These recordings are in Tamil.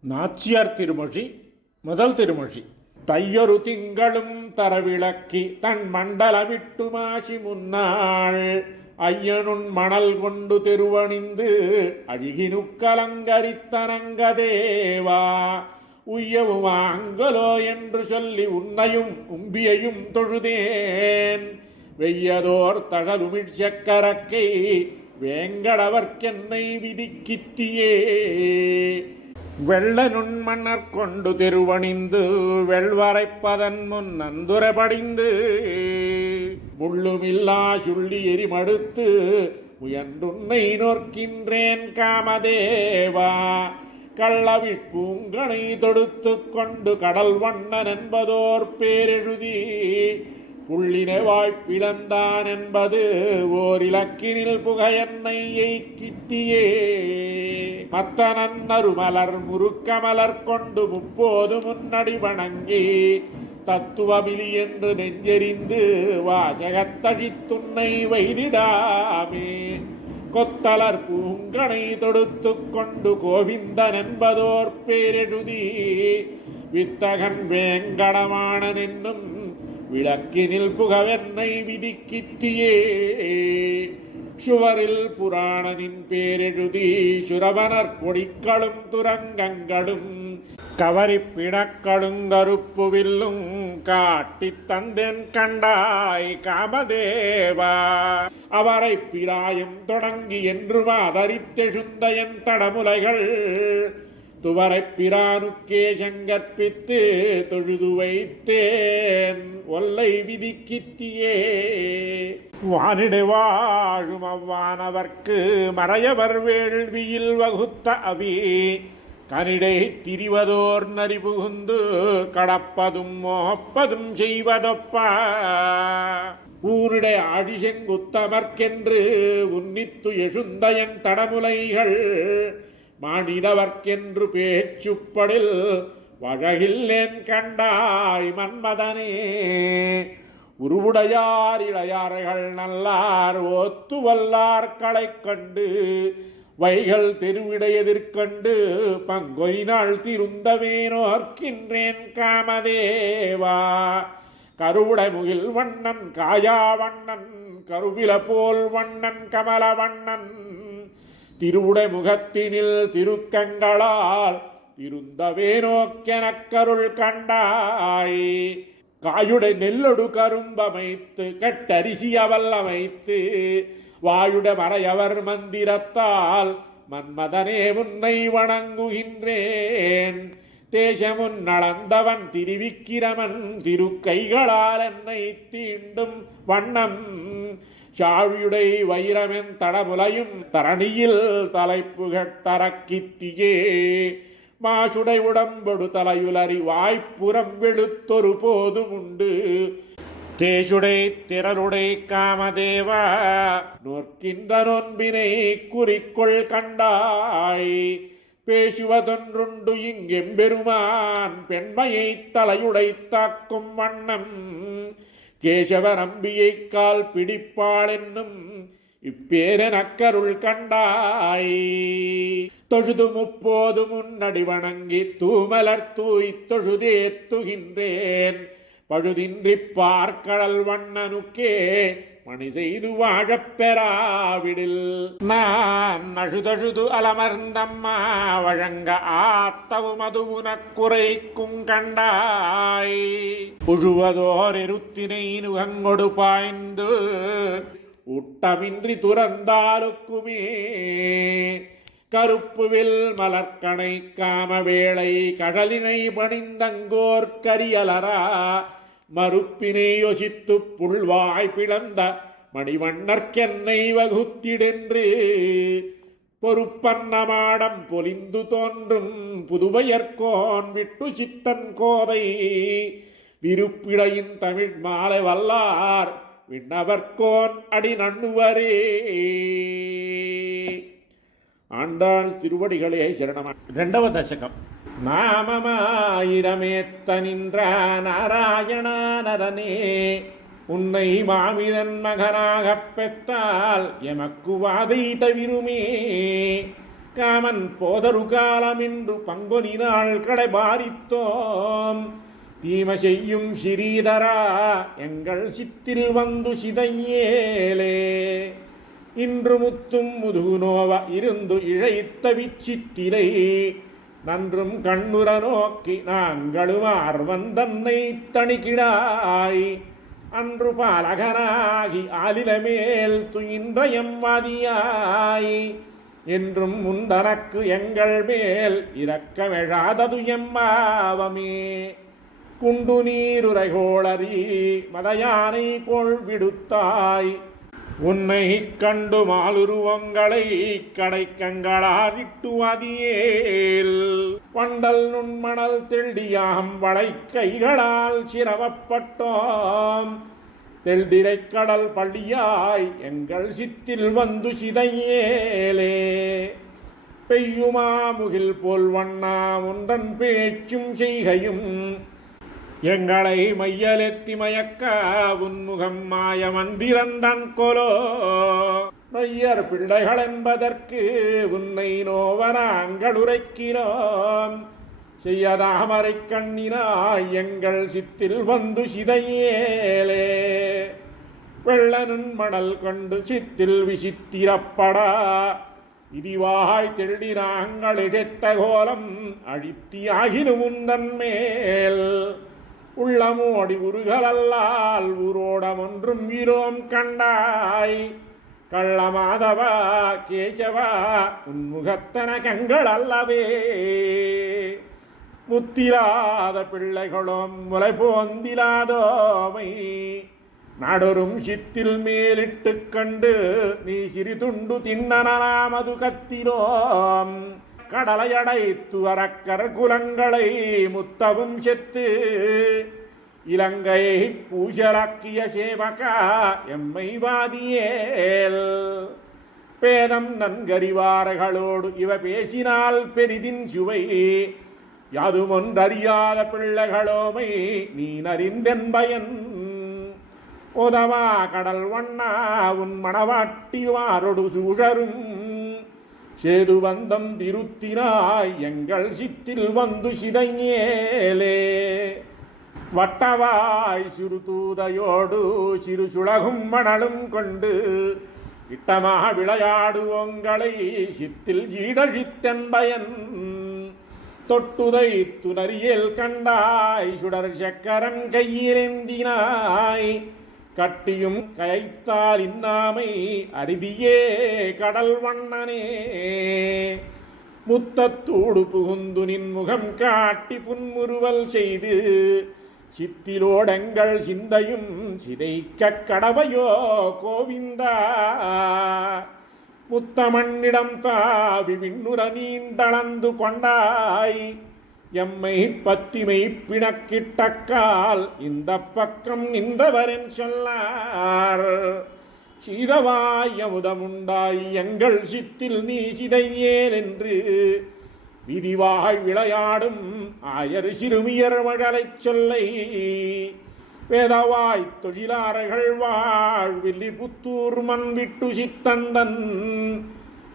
நாச்சியார் திருமொழி முதல் திருமொழி. தையொரு திங்களும் தரவிளக்கி தன் மண்டலமிட்டு மாசி முன்னாள் ஐயனுன் மணல் கொண்டு தெருவணிந்து அழகினுக்கலங்கரித்தனங்கதேவா உய்யவும் ஆங்கலோ என்று சொல்லி உன்னையும் உம்பியையும் தொழுதேன். வெய்யதோர் தழலுமிழ்ச்சக்கரக்கை வேங்கடவர்க்கென்னை விதிக்கித்தியே. வெள்ள நுண்மன்னர் கொண்டு தெருவணிந்து வெள்வரைப்பதன் முன் நந்துர படிந்து முள்ளுமில்லா சுள்ளி எரிமடுத்து உயர்ந்துன்னை நோக்கின்றேன் காமதேவா. கள்ளவிஷ் பூங்கனை தொடுத்து கொண்டு கடல் வண்ணன் என்பதோர் பேரெழுதி புள்ளினை வாய்ப்பிழந்தான் என்பது ஓர் இலக்கினில் புகையென்னை எய்கித்தியே. மத்தனன்னரு மலர் முறுக்கமலர் கொண்டு முப்போது முன்னடி வணங்கி தத்துவபிலி என்று நெஞ்செறிந்து வாசகத்தழித்துன்னை வைதிடாமே. கொத்தலர் பூங்கனை தொடுத்து கொண்டு கோவிந்தன் என்பதோர் பேரெழுதி வித்தகன் வேங்கடமானன் என்னும் விளக்கினில் புகவென்னை விதிக்கித்தியே. சுவரில் புராணனின் பேரெழுதி சுரவனர் கொடிக்களும் துரங்கங்களும் கவரிப்பிணக்களும் கருப்புவில்லும் காட்டித் தந்தேன் கண்டாய் காமதேவா. அவரை பிராயம் தொடங்கி என்று ஆதரித்தெழுந்த என் தடமுலைகள் துவரை பிரானுக்கே சங்கற்பித்து தொழுது வைத்தேன் ஒல்லை விதிக்கித்தியே. வானிடை வாழும் அவ்வானவர்க்கு மறையவர் வேள்வியில் வகுத்த அவி கனிடை திரிவதோர் நரி புகுந்து கடப்பதும் மோப்பதும் செய்வதொப்பா. ஊரிடை ஆடிசெங்குத்தமர்க்கென்று உன்னித்து எழுந்த என் தடமுலைகள் மானிடவர்க்கென்று பேச்சுப்படில் வழகில்லேன் கண்டாய் மன்மதனே. உருவுடையார் இளையார்கள் நல்லார் ஓத்து வல்லார்களை கண்டு வைகள் தெருவிடை எதிர்கண்டு பங்கொயினாள் திருந்தவே நோக்கின்றேன் காமதேவா. கருவுடை முகில் வண்ணன் காயா வண்ணன் கருவில போல் வண்ணன் கமல வண்ணன் திருவுடை முகத்தினில் திருக்கங்களால் திருந்தவே நோக்கெனக்கருள் கண்டாய். காயுடை நெல்லொடு கரும்பமைத்து கட்டரிசி அவல் அமைத்து வாயுட மறையவர் மந்திரத்தால் மன்மதனே உன்னை வணங்குகின்றேன். தேசமுன் நளந்தவன் திருவிக்கிரமன் திருக்கைகளால் என்னை தீண்டும் வண்ணம் சாழியுடை வைரமென் தடமுலையும் தரணியில் தலைப்புகட்டரக்கித்தியே. மாசுடை உடம்பொடு தலையுலறி வாய்ப்புறம் வெளுத்தொரு போதும் உண்டு தேசுடை திரளுடை காமதேவா. நோக்கின்ற நோன்பினை குறிக்கொள் கண்டாய். பேசுவதொன்றுண்டு இங்கெம்பெருமான் பெண்மையை தலையுடை தாக்கும் வண்ணம் கேசவ நம்பியை கால் பிடிப்பாள் என்னும் இப்பேரனக்கருள் கண்டாய். தொழுது முப்போது முன்னடி வணங்கி தூமலர் தூய் தொழுதேத்துகின்றேன் பழுதின்றி பார்க்கடல் வண்ணனுக்கே மணி செய்து வாழப் பெறாவிடில். நான் அழுதழுது அலமர்ந்தம்மா வழங்க ஆத்தவும் அது உனக்குறைக்கும் கண்டாய். புழுவதோர் எருத்தினை நுகங்கொடு பாய்ந்து ஊட்டமின்றி துறந்தாலுக்குமே கருப்புவில் மலர்கனை காமவேளை கடலினை பணிந்தங்கோர் கரியலரா மறுப்பினை யோசித்து புல்வாய் பிளந்த மணிவண்ணர்க்கென்னை வகுத்திடென்று பொறுப்பன்னமாடம் பொலிந்து தோன்றும் புதுவையர்கோன் விட்டு சித்தன் கோதை விருப்பிடையின் தமிழ் மாலை வல்லார் விண்ணவர்கோன் அடி நண்ணுவரே. ஆண்டாள் திருவடிகளே சரணமா. இரண்டవ தசகம். நாமமாயிரமேத்த நின்ற நாராயணானதனே உன்னை மாமிதன் மகனாகப் பெற்றால் எமக்கு வாதை தவிருமே. காமன் போதரு காலமின்று பங்குனி நாள் கடைபாரித்தோம் தீம செய்யும் ஸ்ரீதரா எங்கள் சித்தில் வந்து சிதையேலே இன்று முத்தும் முதுகுநோவ இருந்து இழைத்த விச்சித்திரை நன்றும் கண்ணுற நோக்கி நாங்களுமார் வந்தன்னை தணிக்கிடாய் அன்று பாலகனாகி ஆலிலமேல் துயின்ற எம்மாதியாய் என்றும் முந்தனக்கு எங்கள் மேல் இரக்கமெழாதது எம்மாவமே குண்டு நீருரைகோளறி மதயானை கோள் விடுத்தாய் உன்னை கண்டு மாலுருவங்களை கடைக்கங்களாரிட்டு அதியேல் பண்டல் நுண்மணல் தெள்ளியாம் வளை கைகளால் சிரவப்பட்டோம் தெள்திரைக்கடல் பள்ளியாய் எங்கள் சித்தில் வந்து சிதையேலே பெய்யுமா முகில் போல் வண்ணா முந்தன் பேச்சும் செய்கையும் எங்களை மையலெத்தி மயக்க உன்முகம் மாய மந்திரந்தன் கொலோ நொய்யர் பிள்ளைகள் என்பதற்கு உன்னை நோவனாங்கள் உரைக்கிறோம் செய்யதாமரை கண்ணினாய் எங்கள் சித்தில் வந்து சிதையேலே வெள்ளனுன் மணல் கொண்டு சித்தில் விசித்திரப்படா இதிவாய் தெள்ளி நாங்கள் இழைத்த கோலம் அழித்தியாகிலும் உந்தன் மேல் உள்ளமோடி உருகலல்லால் ஊரோடம் ஒன்றும் வீரோம் கண்டாய் கள்ளமாதவா கேசவா உன்முகத்தன கண்கள் அல்லவே முத்திராத பிள்ளைகளும் முலை போந்திலாதோமை நாடொரும் சித்தில் மேலிட்டு கண்டு நீ சிறிதுண்டு திண்ணனாமது கத்திரோம் கடலையடைத்து அரக்கர் குலங்களை முத்தவும் செத்து இலங்கையை பூஜலாக்கிய சேவகா எம்மை வாதியேல் பேதம் நன்கறிவார்களோடு இவ பேசினால் பெரிதின் சுவை யாதுமொன்றறியாத பிள்ளைகளோமை நீ நறிந்தென்பயன் உதவா கடல் வண்ணா உன் மணவாட்டிவாரொடு சூழரும் சேது வந்தம் திருத்தினாய் எங்கள் சித்தில் வந்து சிதையேலே வட்டவாய் சிறு தூதையோடு சிறு சுழகும் மணலும் கொண்டு இட்டமா விளையாடுவோங்களை சித்தில் ஈடழித்தென்பயன் தொட்டுதை துணரியல் கண்டாய் சுடர் சக்கரம் கையிலேந்தினாய் கட்டியும் கயத்தால் இன்னாமை அருவியே கடல் வண்ணனே முத்தத்தூடு புகுந்து நின் முகம் காட்டி புன்முறுவல் செய்து சித்திலோடங்கள் சிந்தையும் சிதைக்க கடவையோ கோவிந்தா முத்தமண்ணிடம் தாவி விண்ணுற நீண்டளந்து கொண்டாய் எம்மை பத்திமை பிணக்கிட்டக்கால் இந்த பக்கம் நின்றவரென் சொல்லார் சீதவாய் அமுதமுண்டாய் எங்கள் சித்தில் நீ சிதையேல் என்று விதிவாய் விளையாடும் ஆயர் சிறுமியர் மழலைச் சொல்லை வேதவாய் தொழிலாளர்கள் வாழ்வில்லி புத்தூர் மண் விட்டு சித்தந்தன்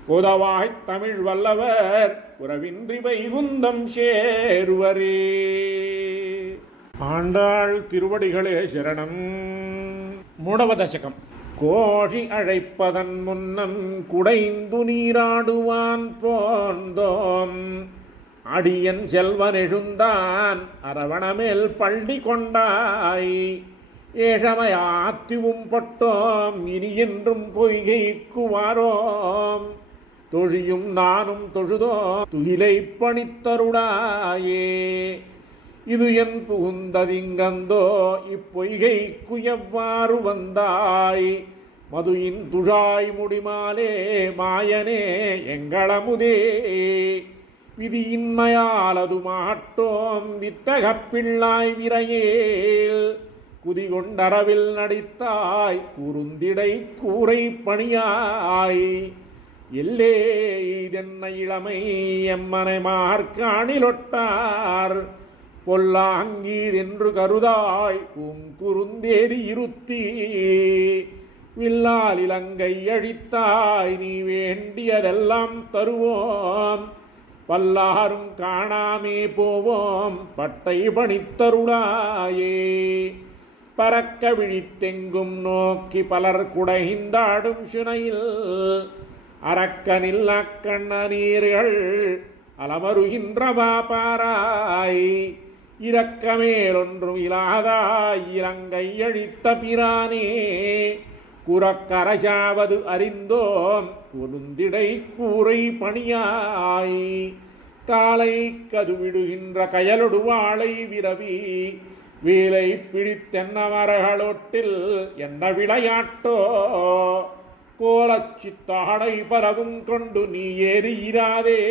புதவாய் தமிழ் வல்லவர் உறவின்றி வைகுந்தம் சேருவரே. ஆண்டாள் திருவடிகளே சரணம். மூடவ தசகம். கோழி அழைப்பதன் முன்னம் குடைந்து நீராடுவான் போந்தோம் அடியன் செல்வன் எழுந்தான் அரவணமேல் பள்ளி கொண்டாய் ஏழமையாத்திவும் பட்டோம் இனி என்றும் பொய்கைக்குவாரோம் தொழியும் நானும் தொழுதோ துகிலை பணித்தருளாயே இது என் புகுந்ததிங்கந்தோ இப்பொய்கைக்கு எவ்வாறு வந்தாய் மதுயின் துழாய் முடிமாலே மாயனே எங்களமுதே விதியின்மையாலது மாட்டோம் வித்தகப் பிள்ளாய் விரையேல் குதிகொண்டரவில் நடித்தாய் குறுந்திடை கூரை பணியாய் எல்லே இதென்ன இளமை எம்மனை மார்காணிலொட்டார் பொல்லாங்கீதென்று கருதாய் குறுந்தேறி இருத்தி வில்லால் இலங்கை அழித்தாய் நீ வேண்டியதெல்லாம் தருவோம் பல்லாரும் காணாமே போவோம் பட்டை பணித்தருளாயே பறக்க விழித்தெங்கும் நோக்கி பலர் குடைந்தாடும் சுனையில் அரக்கனில் அக்கண்ண நீர்கள் அலமருகின்றவா பாராய் இரக்கமேலொன்றும் இலாதாய் இலங்கை அழித்த பிரானே குறக்கரசாவது அறிந்தோம் குருந்திடை கூரை பணியாய் காலை கதுவிடுகின்ற கயலொடு வாழை விரவி வேலை பிடித்தென்ன மரகளொட்டில் என்ன விளையாட்டோ கோலச்சித்தாடை பரவும் கொண்டு நீ ஏறியிராதே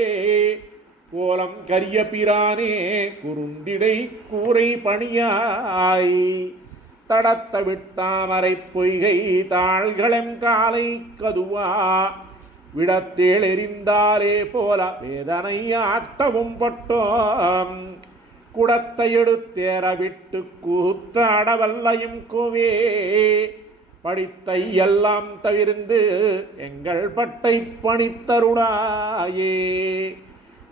கோலம் கரிய பிரானே குருந்திடை கூரை பணியாய் தடத்த விட்டாமரை பொய்கை தாள்களெம் காலை கதுவா விடத்தேள் எறிந்தாலே போல வேதனை ஆட்டவும் பட்டோம் குடத்தை எடுத்தேற விட்டு கூத்தாடவல்லையும் கோவே படித்தை எல்லாம் தவிர்ந்து எங்கள் பட்டை பணித்தருளாயே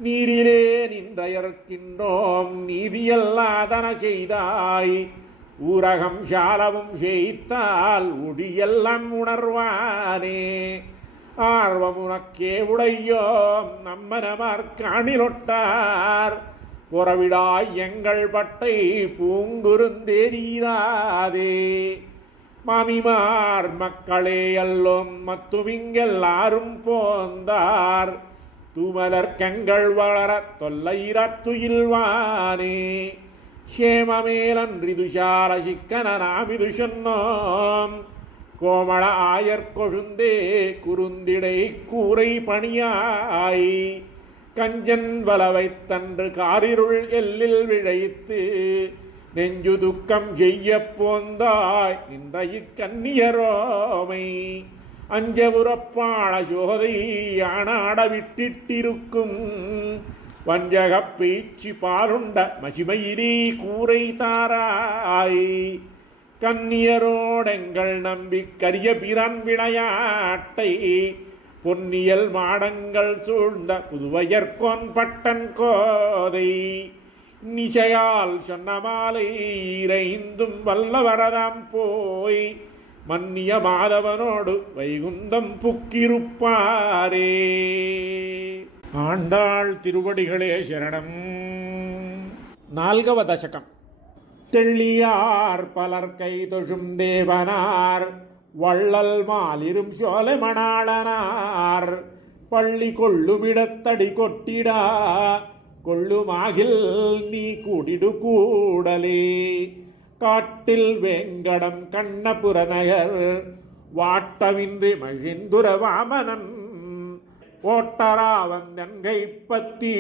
நீரிலே நின்றயர்க்கின்றோம் நீதியல்லாதன செய்தாய் ஊரகம் சாலவும் செய்தால் உடியெல்லாம் உணர்வானே ஆர்வமுனக்கே உடையோம் நம்மனமார்காணிலொட்டார் புறவிடாய் எங்கள் பட்டை பூங்குருந்தேரீராதே மாமிமார் மக்களே அல்லோம் மத்துவிங்கெல்லாரும் போந்தார் தூமலர்கங்கள் வளர தொல்லையிரத்துயில்வானே ക്ഷേമമേലன்றிதுஷால சிக்கனாமிது சொன்னோம் கோமள ஆயர்கொழுந்தே குருந்திடை கூரை பணியாய் கஞ்சன் வலவைத்தன்று காரிருள் எல்லில் விழைத்து நெஞ்சு துக்கம் செய்ய போந்தாய் நின்ற இக்கன்னியரோமை அஞ்சபுறப்பாள சோதை ஆனாட விட்டிட்டிருக்கும் வஞ்சகப் பேச்சு பாருண்ட மசிமையிலே கூரை தாராய் கன்னியரோடெங்கள் நம்பி கரிய பிரான் விளையாட்டை பொன்னியல் மாடங்கள் சூழ்ந்த புதுவையர்கோன் பட்டன் கோதை நிசையால் சொன்ன மாலை இறைந்தும் வல்லவரதாம் போய் மன்னிய மாதவனோடு வைகுந்தம் புக்கிருப்பாரே. ஆண்டாள் திருவடிகளே சரணம். 4వ దశకం. தெள்ளியார் பலர் கை தொழும் தேவனார் வள்ளல் மாலிரும் சோலை மணாளனார் பள்ளி கொள்ளுமிடத்தடி கொட்டிடா கொள்ளுமாகில் நீ கூடிடு கூடலே காட்டில் வேங்கடம் கண்ணபுரநகர் வாட்டமின்றி மகிழ்ந்துர வாமனன் ஓட்டராவந்தன்கை பத்தி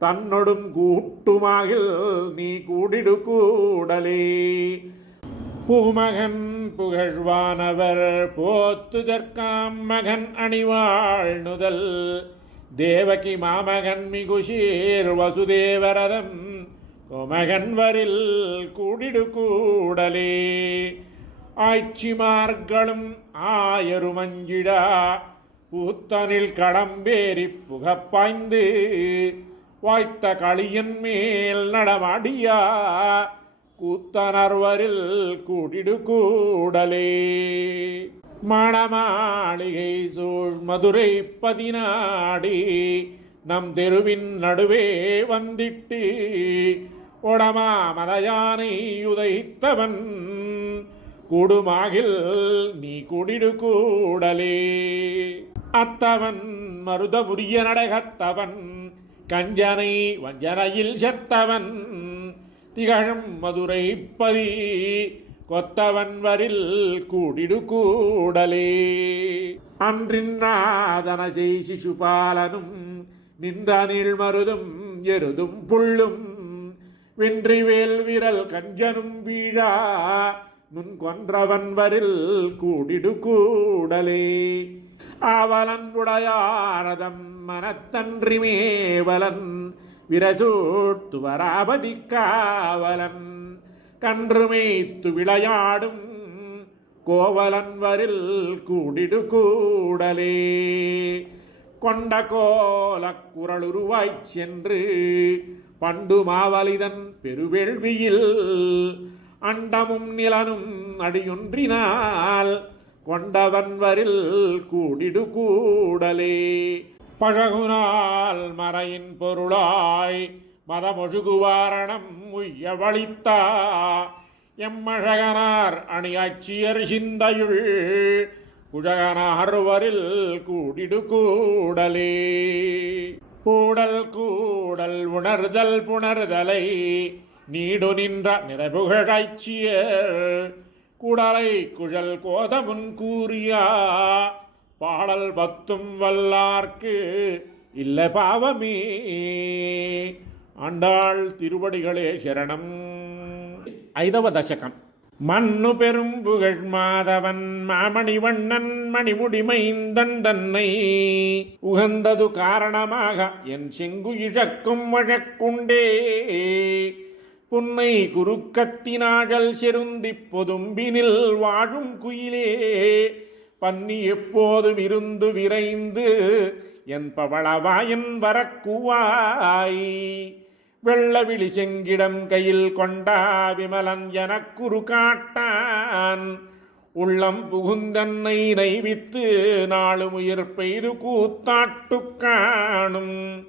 தன்னொடும் கூட்டுமாகில் நீ கூடிடு கூடலே பூமகன் புகழ்வானவர் போத்துதற்காம் மகன் அணிவாழ்நுதல் தேவகி மாமகன் மிகுஷீர் வசுதேவரதம் கோமகன் வரில் கூடிடு கூடலே ஆய்ச்சிமார்களும் ஆயருமஞ்சிடா பூத்தனில் கடம்பேறி புகப்பாய்ந்து வாய்த்த களியின் மேல் நடமாடியா கூத்தனர்வரில் கூடிடு கூடலே மணமாளிகை சூழ் மதுரை 14 நம் தெருவின் நடுவே வந்திட்டு ஒடமா மலையானை உதைத்தவன் கூடுமாகில் நீ கூடிடு கூடலே அத்தவன் மருதமுரிய நடகத்தவன் கஞ்சனை வஞ்சனையில் செத்தவன் திகழும் மதுரை 10 கொத்தவன் வரில் கூடிடு கூடலே அன்றின்னாதன செய் சிசுபாலனும் நின்ற நீழ்மருதும் எருதும் புள்ளும் வென்றிவேல் விரல் கஞ்சனும் வீழா நுண் கொன்றவன் வரில் கூடிடு கூடலே ஆவலன் உடையாரதம் மனத்தன்றி மேவலன் விரசூட்டு வராபதி காவலன் கன்று மேய்த்து விளையாடும் கோவலன்வரில் கூடிடு கூடலே. கொண்ட கோலக் குரலுருவாய்ச் சென்று பண்டு மாவலிதன் பெருவேள்வியில் அண்டமும் நிலனும் அடியொன்றினால் கொண்டவன்வரில் கூடிடு கூடலே. பழகுனால் மறையின் பொருளாய் மதமொழுகுவாரணம் உய்ய வழித்தா எம்மழகனார் அணியாட்சியர் சிந்தையுள் குழகனார்வரில் கூடிடு கூடலே. கூடல் கூடல் உணர்தல் புணர்தலை நீடு நின்ற நிறைபுகழாட்சியர் குடலை குழல் கோதமுன் கூறியா பாடல் பத்தும் வல்லார்க்கு இல்லை பாவமே. ஆண்டாள் திருவடிகளே சரணம். ஐதவ தசகம். மண்ணு பெரும் புகழ் மாதவன் மாமணிவண்ணன் மணிமுடிமைந்தன் தன்னை உகந்தது காரணமாக என் செங்கு இழக்கும் வழக்குண்டே. புன்னை குறுக்கத்தினாழல் செருந்தி பொதும்பினில் வாழும் குயிலே பன்னி எப்போதும் இருந்து விரைந்து என் பவளவாயன் வரக்குவாய். வெள்ளவிழி செங்கிடம் கையில் கொண்டா விமலன் எனக்குரு காட்டான் உள்ளம் புகுந்தன்னை நைவித்து நாளும் உயிர் பெய்து கூத்தாட்டு காணும்.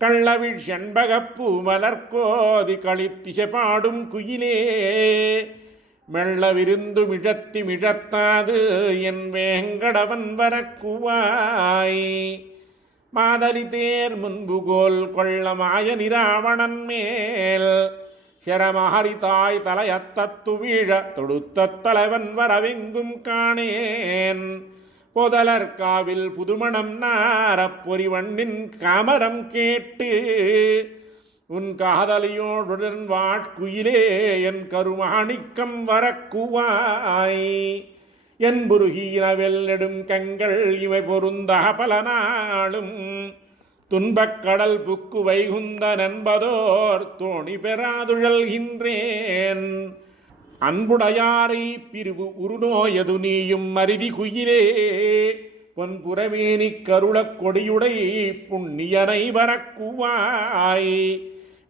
கள்ளவிழ் செண்பகப்பூ மலர்கோதி களித்திசை பாடும் குயிலே மெல்ல விருந்து மிழத்தி மிழத்தாது என் வேங்கடவன் வரக்குவாய். மாதலி தேர் முன்புகோல் கொள்ளமாய நிராவணன் மேல் செரமாரி தாய் தலையத்தத்து வீழ தொடுத்த தலைவன் வரவெங்கும் காணேன். பொதலர்காவில் புதுமணம் நாரப் பொறிவண்ணின் காமரம் கேட்டு உன் காதலியோடுடன் வாட்குயிலே என் கருமாணிக்கம் வரக்குவாய். என் புருகீனவெல் நெடும் கங்கள் இவை பொருந்தா பல நாளும் துன்பக்கடல் புக்கு வைகுந்த நண்பதோர் தோணி பெறாதுழல்கின்றேன். அன்புடையாரை பிரிவு உருநோயது நீயும் மருதி குயிலே பொன்புறமேனி கருளக் கொடியுடை புண்ணியனை வரக்குவாய்.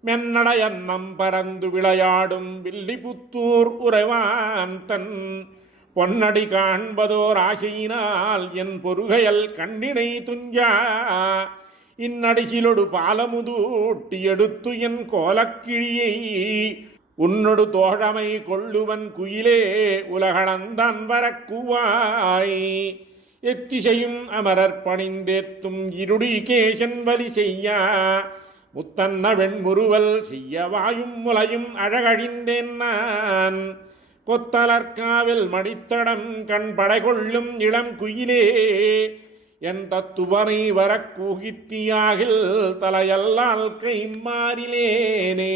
மென்னடையன்னம் பறந்து விளையாடும் வில்லிபுத்தூர் உறைவான் தன் பொன்னடி காண்பதோர் ஆசையினால் என் பொருகையல் கண்ணினை துஞ்சா. இந்நடிசிலொடு பாலமுதூட்டி எடுத்து என் கோலக்கிழியை உன்னொடு தோழமை கொள்ளுவன் குயிலே உலகளந்தான் வரக்குவாய். எத்திசையும் அமரர் பணிந்தேத்தும் இருடி கேசன் வலி செய்யா முத்தன்ன வெண்முறுவல் செய்ய வாயும் முலையும் அழகழிந்தேன் நான். கொத்தலர்காவில் மடித்தடம் கண் படை கொள்ளும் இளம் குயிலே என் தத்துவனை வரக்கூகித்தியாகில் தலையல்லால் கை மாறிலேனே.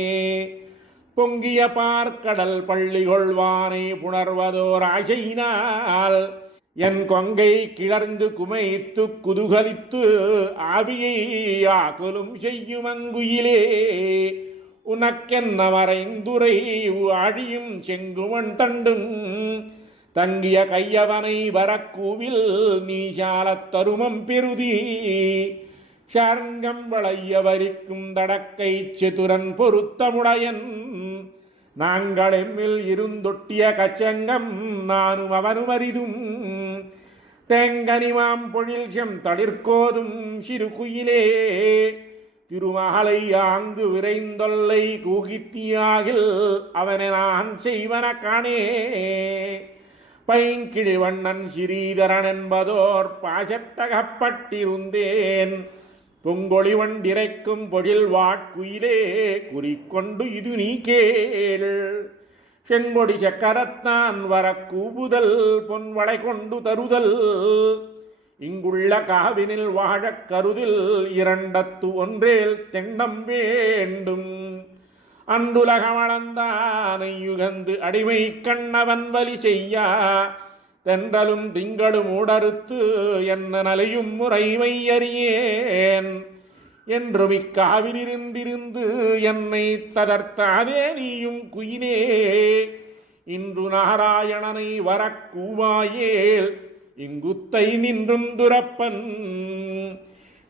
பொங்கிய பார்க்கடல் பள்ளி கொள்வானை புணர்வதோர் ஆசையினால் என் கொங்கை கிளர்ந்து குமைத்து குதுகலித்து ஆவியை ஆக்குலும் செய்யும் அங்குயிலே உனக்கென்ன மறைந்துரை ஆழியும் செங்குமன் தண்டும் தங்கிய கையவனை வரக்கூவில் நீசாலத் தருமம் பெருதி. ஷார்ங்கம் வளைய வரிக்கும் தடக்கை செதுரன் பொருத்தமுடையன் நாங்கள் எம்மில் இருந்தொட்டிய கச்சங்கம் நானும் அவனும் அரிதும். தேங்கனிமாம் பொழில் செம் தளிர்கோதும் சிறு குயிலே திருமகளை ஆங்கு விரைந்தொல்லை கூகித்தியாகில் அவனை நான் செய்வன காணே. பைங்கிழிவண்ணன் ஸ்ரீதரன் என்பதோர் பாசத்தகப்பட்டிருந்தேன் பொங்கொழி வண்டிரைக்கும் பொழில் வாட்குயிலே குறிக்கொண்டு இது நீ கேள். செங்கொடி சக்கரத்தான் வர கூவுதல் பொன்வளை கொண்டு தருதல் இங்குள்ள காவினில் வாழக் கருதில் இரண்டத்து ஒன்றேல் தெண்டம் வேண்டும். அண்டுலக வளர்ந்தானை யுகந்து அடிமை கண்ணவன் வலி செய்யா தென்றலும் திங்களும் ஊடறுத்து என்ன நலையும் முறைமை அறியேன் என்று மிக்காவிலிருந்திருந்து என்னை ததர்த்தாதே நீயும் குயிலே. இன்று நாராயணனை வரக்கூவாயேல் இங்குத்தை நின்றும் துரப்பன்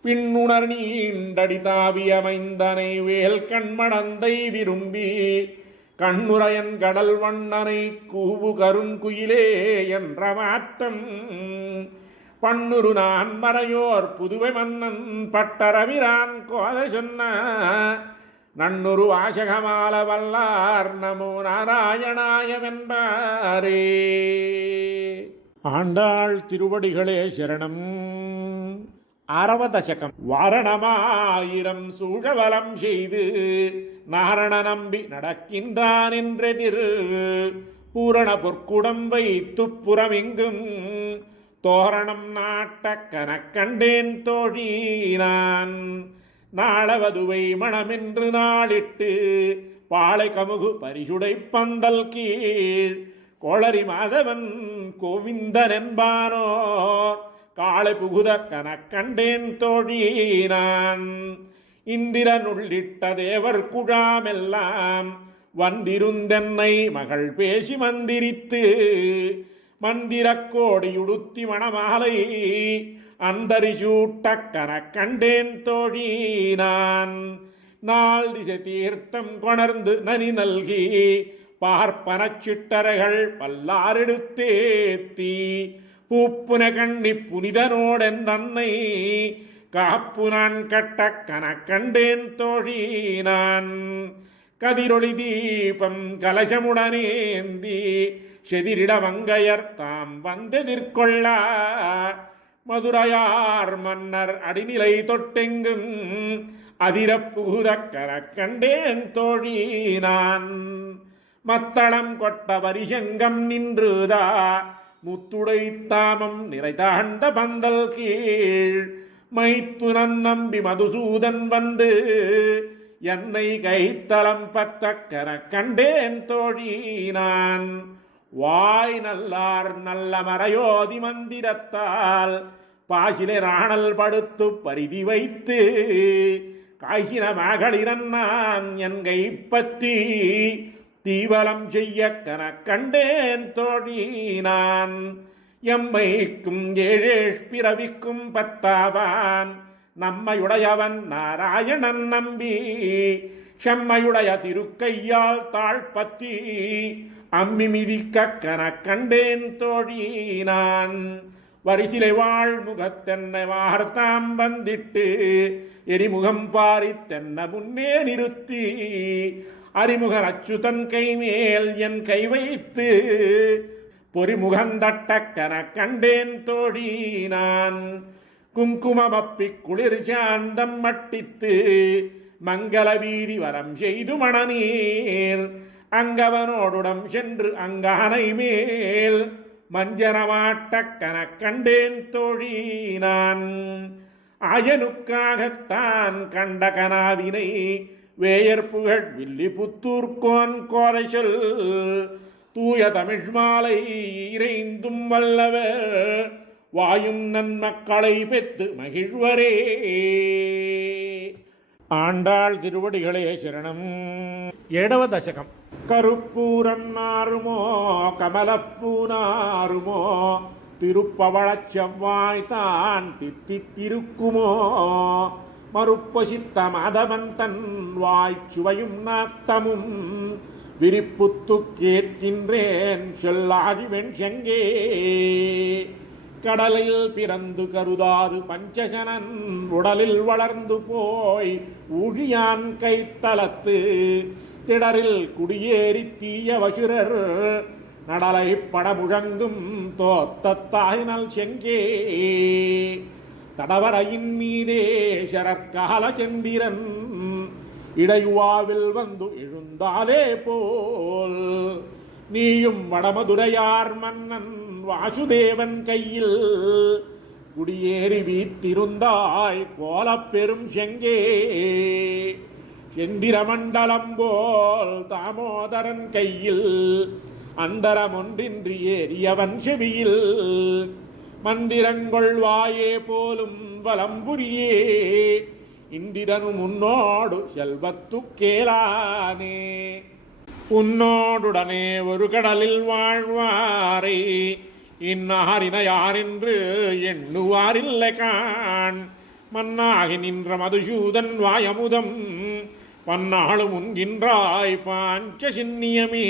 பின்னுணர் நீண்டடி தாவி அமைந்தனை வேல் கண்மணந்தை விரும்பி கண்ணுரையன் கடல் வண்ணனை கூவு கருங்குயிலே என்ற மாத்தம் பன்னுரு நான் மறையோர் புதுவை மன்னன் பட்டரவிரான் கோதை சொன்ன நன்னுரு வாசகமால வல்லார் நமோ நாராயணாயவென்பாரே. ஆண்டாள் திருவடிகளே சரணம். ஆரவதசகம். வாரணமாயிரம் சூழவலம் செய்து நாரண நம்பி நடக்கின்றான் என்றெதிர் பூரண பொற்குடம் வைத்து புறமெங்கும் தோரணம் நாட்ட கனக்கண்டேன் தோழி நான் நாளவதுவை மணமென்று நாளிட்டு பாளை கமுகு பரிசுடை பந்தல் கீழ் கோளரி மாதவன் கோவிந்தன் என்பானோர் காளை புகுத கனக்கண்டேன் தோழி நான் இந்திரன் உள்ளிட்ட தேவர் குழாமெல்லாம் வந்திருந்தென்னை மகள் பேசி மந்திரித்து மந்திரக் கோடியுடுத்தி மணமாலை அந்தரிசூட்ட கனக்கண்டேன் தோழி நான் நாள் திசை தீர்த்தம் கொணர்ந்து நனி நல்கி பார்ப்பனச் சிட்டரைகள் பல்லாரெடுத்தேத்தி பூப்புன கண்ணி புனிதனோடென் அன்னை காப்பு நான் கட்ட கனக்கண்டேன் தோழி நான் கதிரொளி தீபம் கலசமுடனேந்தி செதிரிட மங்கையர் தாம் வந்தெதிர்கொள்ள மதுரையார் மன்னர் அடிநிலை தொட்டெங்கும் அதிரப்புகுத கனக்கண்டேன் தோழி நான் மத்தளம் கொட்ட வரிசங்கம் நின்றுதா முத்துடை தாமம் நிறைதாண்ட பந்தல் கீழ் மைத்துனன் நம்பி மதுசூதன் வந்து என்னை கைத்தலம் பத்த கனக்கண்டேன் தோழி நான் வாய் நல்லார் நல்ல மறையோதி மந்திரத்தால் பாசிலை ராணல் படுத்து பரிதி வைத்து காய்ச்சின மகளிரன் நான் என் கைப்பற்றி தீவலம் செய்ய கனக்கண்டேன் தோழி நான் எம்மைக்கும் ஏழேஷ்பிறவிக்கும் பத்தாவான் நம்மையுடையவன் நாராயணன் நம்பி செம்மையுடைய திருக்கையால் தாழ்பத்தி அம்மி மிதிக்க கனக்கண்டேன் தோழி நான் வரிசிலை வாழ் முகத்தென்னை வார்த்தாம் வந்திட்டு எரிமுகம் பாரித்தென்ன முன்னே நிறுத்தி அறிமுகன் அச்சுதன் கைமேல் என் கை வைத்து பொறிமுகந்தட்ட கனக்கண்டேன் தோழி நான் குங்குமமப்பி குளிர் சாந்தம் மட்டித்து மங்கள வீதி வரம் செய்து மணநீர் அங்கவனோடுடம் சென்று அங்கானை மேல் மஞ்சனமாட்ட கனக்கண்டேன் தோழி நான் ஆயனுக்காகத்தான் கண்ட கனாவினை வேயர் புகழ் வில்லி புத்தூர்கோன் கோதை சொல் தூய தமிழ் மாலை இறைந்தும் வல்லவர் வாயும் நன்மக்களை பெற்று மகிழ்வரே. ஆண்டாள் திருவடிகளே சரணம். ஏழவ தசகம். கருப்பூரன்னாருமோ கமலப்பூனாருமோ திருப்பவளச் செவ்வாய் தான் தித்தித்திருக்குமோ மறுப்பசித்த மாதவன் தன் வாய்ச்சுவையும் நாத்தமும் விரிப்புத்து கேட்கின்றேன் சொல்லாழிவெண் செங்கே கடலில் பிறந்து கருதாது பஞ்சசனன் உடலில் வளர்ந்து போய் ஊழியான் கைத்தலத்து திடரில் குடியேறி தீய வசுரர் நடலை படமுழங்கும் தோத்தத்தாயினல் செங்கே தடவரையின் மீதே சரற்கால செந்திரன் இடையுவாவில் வந்து எழுந்தாலே போல் நீயும் வடமதுரையார் மன்னன் வாசுதேவன் கையில் குடியேறி வீற்றிருந்தாய் கோலப் பெரும் செங்கே செந்திரமண்டலம் போல் தாமோதரன் கையில் அந்தரமொன்றின்றி ஏறியவன் செவியில் மந்திரங்கொள் வாயே போலும் வலம்புரியே இந்திரனு முன்னோடு செல்வத்து கேளானே. உன்னோடுடனே ஒரு கடலில் வாழ்வாரை இன்னாரின யாரென்று எண்ணுவாரில்லை காண். மன்னாகி நின்ற மதுசூதன் வாயமுதம் பன்னாளும் உண்கின்றாய் பாஞ்ச சின்னியமே.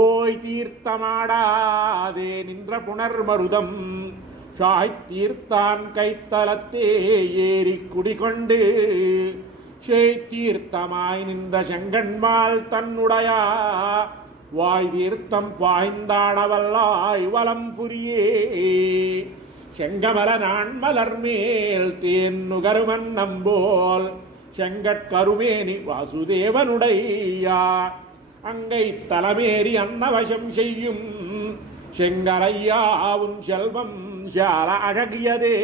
ஓய் தீர்த்தமாடாதே நின்ற புனர்மருதம் சாய்த்தீர்த்தான் கைத்தலத்தே ஏறி குடிகொண்டு சேய்த்தீர்த்தமாய் நின்ற செங்கண்மால் தன்னுடையா வாய் தீர்த்தம் பாய்ந்தாடவல்லாய் வலம் புரியே. செங்கமல நான் மலர் மேல் தேன் நுகருமன் நம்போல் செங்கட்கருமேனி வாசுதேவனுடையா அங்கை தலைமேறி அன்னவசம் செய்யும் செங்கலையாவும் செல்வம் சால அழகியதே.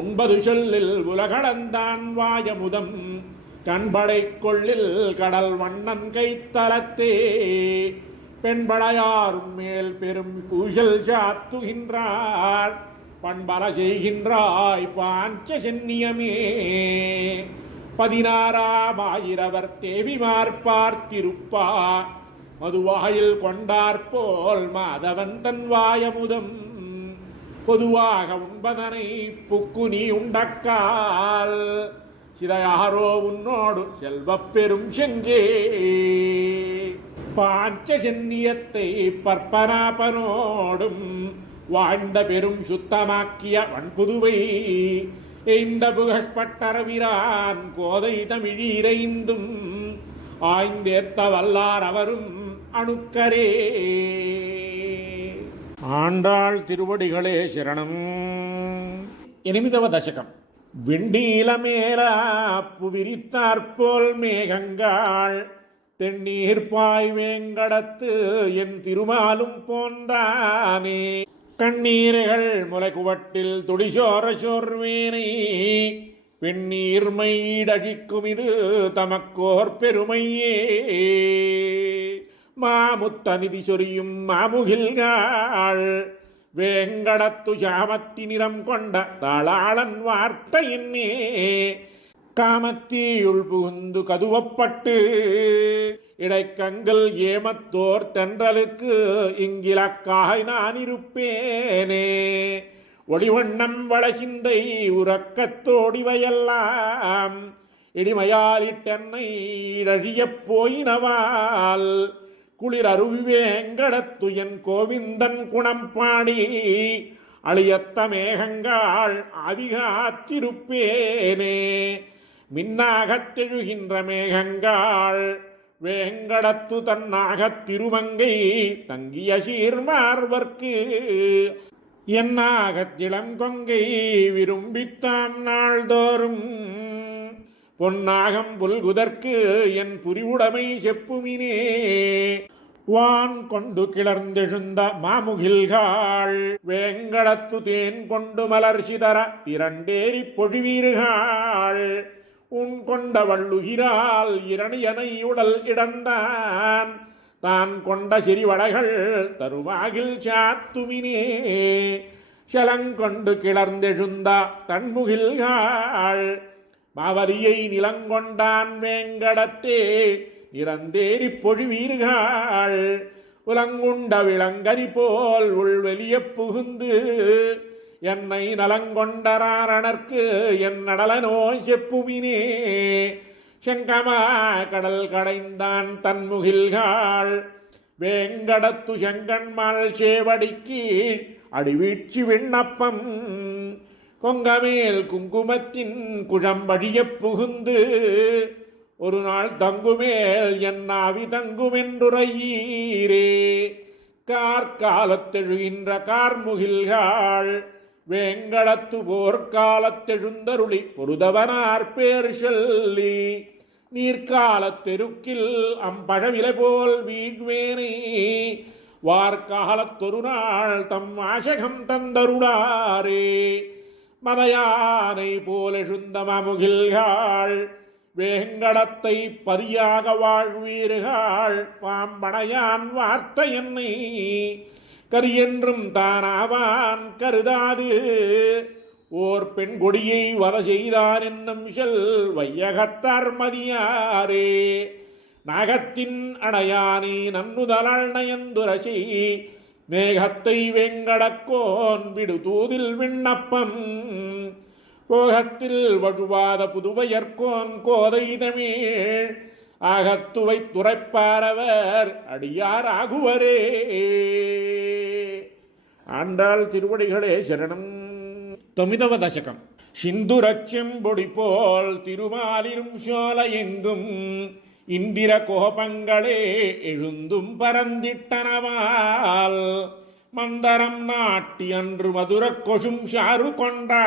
உண்பது சொல்லில் உலகளந்தான் வாயமுதம் கண்படை கொள்ளில் கடல் வண்ணன் கைத்தலத்தே பெண்படையாரும் மேல் பெரும் கூசல் சாத்துகின்றார் பண்பல செய்கின்றாய் பாஞ்ச சென்னியமே. 16,000 தேவிமார் பார்த்திருப்பா மதுவாயில் கொண்டாற்போல் மாதவன் தன் வாயமுதம் பொதுவாக உண்பதனை புக்கு நீ உண்டக்கால் சிதையாரோ உன்னோடு செல்வப் பெரும் செங்கே. பாஞ்ச சென்னியத்தை பற்பனாபனோடும் வாழ்ந்த பெரும் சுத்தமாக்கிய வன்புதுவை எய்ந்த புகழ்பட்டரவிரான் கோதை தமிழீரைந்தும் ஆய்ந்தேத்த வல்லார் அவரும் அணுக்கரே. ஆண்டாள் திருவடிகளே சரணம். 8వ దశకం. விண்டீல மேல புவிரித்தாற்போல் மேகங்காள் தென்னீர் பாய் வேங்கடத்து என் திருமாலும் போந்தானே. கண்ணீர்கள் முளைக்குவட்டில் துடிசோர சோர்வேனை பெண்ணீர்மையீடழிக்கும் இது தமக்கோர் பெருமையே. மாமுத்த நிதி சொரியும் மாமுகில்காள் வேங்கடத்து சாமத்தி நிறம் கொண்ட தாளாளன் வார்த்தையின்னே காமத்தீயுள் புகுந்து கதுவப்பட்டு இடைக்கங்கள் ஏமத்தோர் தென்றலுக்கு இங்கிலக்காய் நான் இருப்பேனே. ஒளிவண்ணம் வளசிந்தை உறக்கத்தோடிவையெல்லாம் இடிமையாலிட்டென்னை இழழியப் போயினவால் குளிர் அருவி வேங்கடத்து என் கோவிந்தன் குணம் பாடி அழியத்த மேகங்காள் ஆதிகாத்திருப்பேனே. மின்னாகத்தெழுகின்ற மேகங்காள் வேங்கடத்து தன்னாகத் திருமங்கை தங்கிய சீர்மார்வர்க்கு என்னாகத் இளங்கொங்கை விரும்பித்தாம் நாள்தோறும் பொன்னாகம் புல்குதற்கு என் புரிவுடைமை செப்புமினே. வான் கொண்டு கிளர்ந்தெழுந்த மாமுகில்காள் வேங்கடத்து தேன் கொண்டு மலர் சிதற திரண்டேறி பொழிவீர்கள் உன் கொண்ட வள்ளுகிறால் இரணியனை உடல் இடந்தான் தான் கொண்ட சிறிவடைகள் தருவாகில் சாத்துமினே. சலங்கொண்டு கிளர்ந்தெழுந்த தன்முகில்காள் மாவலியை நிலங்கொண்டான் வேங்கடத்தே நிறந்தேறி பொழிவீர்கள் உலங்குண்ட விளங்கரி போல் உள்வெளிய புகுந்து என்னை நலங்கொண்டராரணர்க்கு என் நடல நோய் செப்புமினே. செங்கமா கடல் கடைந்தான் தன்முகில்காள் வேங்கடத்து செங்கண்மால் சேவடிக்கு அடிவீழ்ச்சி விண்ணப்பம் கொங்கமேல் குங்குமத்தின் குழம்பழிய புகுந்து ஒரு நாள் தங்குமேல் என் ஆவி தங்குமென்றுரையீரே. கார்காலத்தெழுகின்ற கார்முகில்காள் வேங்கடத்து போர்க்காலத்தெழுந்தருளி பொருதவனார் பேர் சொல்லி நீர்காலத்தெருக்கில் அம்பழவிலை போல் வீழ்வேனை வார்காலத்தொரு நாள் தம் ஆசகம் தந்தருளாரே. மதையானை போலெழுந்த மாமுகில்காள் வேங்கடத்தை பதியாக வாழ்வீர்கள் பாம்படையான் வார்த்தை என்னை கரியென்றும் தானாவான் கருதாது ஓர் பெண் கொடியை வத செய்தான் என்னும் சொல் வையகத்தார் மதியாரே. நாகத்தின் அடையானி நன்னுதலாள் நயந்துரசி மேகத்தை வெங்கடக்கோன் விடு தூதில் விண்ணப்பம் போகத்தில் வழுவாத புதுவையர்கோன் கோதை தமிழ் ஆகத்துவை துரைப்பாரவர் அடியார் ஆகுவரே. ஆண்டாள் திருவடிகளே சரணம். தொமிதவ தசகம். சிந்துரச்செம்பொடி போல் திருமாலிரும் சோலை எங்கும் இந்திர கோபங்களே எழுந்தும் பரந்திட்டனவால் மந்தரம் நாட்டி அன்று மதுர கொஷும் ஷாரு கொண்டா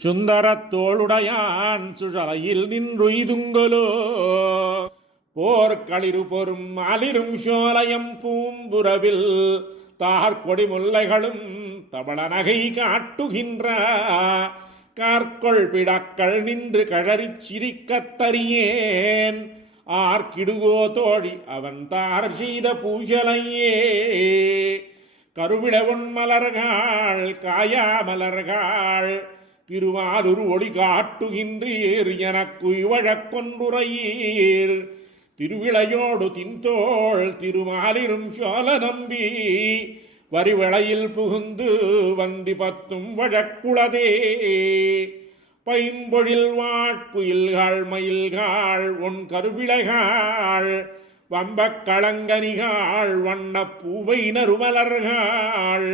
சுந்தரத்தோளுடையான் சுழலையில் நின்றுய்துங்கொலோ போர்க்களிரு பொறும் மாலிரும் சோலையம் பூம்புறவில் தார்கொடி முல்லைகளும் தவள நகை காட்டுகின்ற கார்கொள் பிடாக்கள் நின்று கழறிச் சிரிக்கத் தரியேன் ஆர்க்கிடுகோ தோழி அவன் தார் செய்த பூஜலையே கருவிடவொன் மலர்கள் காயா மலர்கள் திருமாலுரு ஒளி காட்டுகின்றீர் எனக்கு இவழக்கொன்றுரையீர் திருவிளையோடு தின்தோள் திருமாலிரும் சோழ நம்பி வரிவளையில் புகுந்து வந்தி பத்தும் வழக்குளதே பைம்பொழில் வாட்குயில்கள் மயில்கள் உன் கருவிளைகள் வம்பக் களங்கனிகள் வண்ண பூவை நறுமலர்கள்